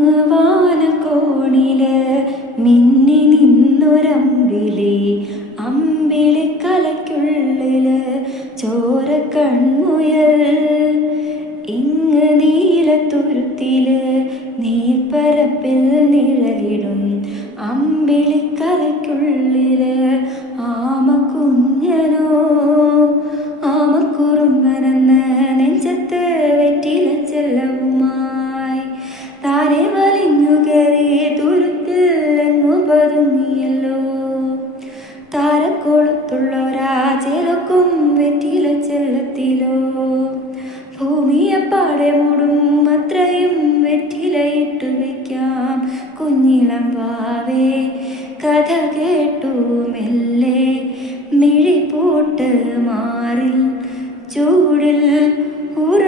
അങ്ങ് വാനക്കോണില് മിന്നി നിന്നൊരമ്പിളി, അമ്പിളിക്കലയ്ക്കുള്ളില് ചോരക്കൺമുയൽ. ഇങ്ങ് നീലത്തുരുത്തില് നീർപ്പരപ്പിൽ നിഴലിടും അമ്പിളിക്കലയ്ക്കുള്ളില് ആമക്കുഞ്ഞനോ. ആമക്കുറുമ്പനെന്ന് നെഞ്ചത്ത് വെറ്റില ചെല്ലവുമായി താനെ വലിഞ്ഞു കയറി തുരുത്തിൽ എങ്ങു പതുങ്ങിയല്ലോ. താരക്കൊളുത്തുള്ളൊരാ ചേലക്കും വെറ്റില ചെല്ലത്തിലോ. ഭൂമിയെപ്പാടെ മൂടും അത്രയും വെറ്റിലയിട്ടു വയ്ക്കാം കുഞ്ഞിളം വാവേ. കഥ കേട്ടു മെല്ലെ മിഴിപൂട്ട് മാറിൽ ചൂടിൽ ഉറ